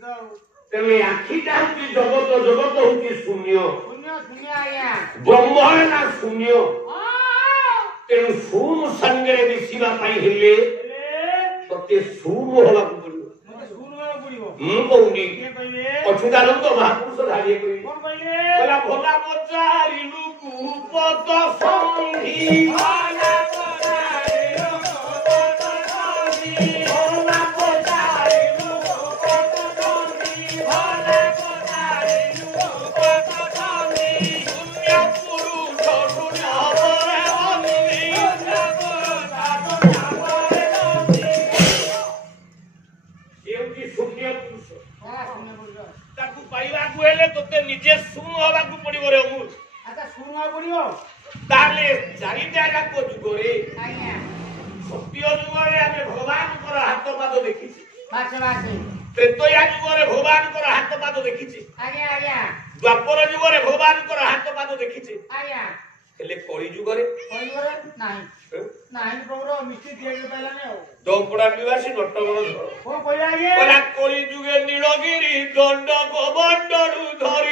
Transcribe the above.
ତେଣୁ ଆଖିଟା ହଉଛି ଜଗତ, ଜଗତ ହଉଛି ଶୂନ୍ୟ, ବ୍ରହ୍ମ ହେଲା ଶୂନ୍ୟ। ତେଣୁ ଶୂନ ସାଙ୍ଗରେ ମିଶିବା ପାଇଁ ହେଲେ ତତେ ଶୂନ ହବାକୁ ପଡିବ। ମୁଁ କହୁନି, ଅଚ୍ୟୁତାନନ୍ଦ ମହାପୁରୁଷ ଧାରିଏ କହିଲା ଭଲା ପଚାରିଲୁ କୁପତ ସନ୍ଧି, ତାକୁ ପାଇବାକୁ ହେଲେ ତୋତେ ନିଜେ ଶୂନ ହବାକୁ ପଡିବ ରେ ଅମୁଲ। ତାହେଲେ ଚାରିଟା ଯାକ ଯୁଗରେ ସତ୍ୟ ଯୁଗରେ ଆମେ ଭଗବାନଙ୍କର ହାତ ପାଦ ଦେଖିଛେ, ତ୍ରେତୟା ଯୁଗରେ ଭଗବାନଙ୍କର ହାତ ପାଦ ଦେଖିଛେ, ଦ୍ୱାପର ଯୁଗରେ ଭଗବାନଙ୍କର ହାତ ପାଦ ଦେଖିଛେ, ହେଲେ କଳି ଯୁଗରେ ଦୋପଡା ନିବାସୀ ନଟବର ଧର କଳି ଯୁଗେ ନୀଳଗିରି ଦଣ୍ଡ ଗୋବଣ୍ଡରୁ ଧରି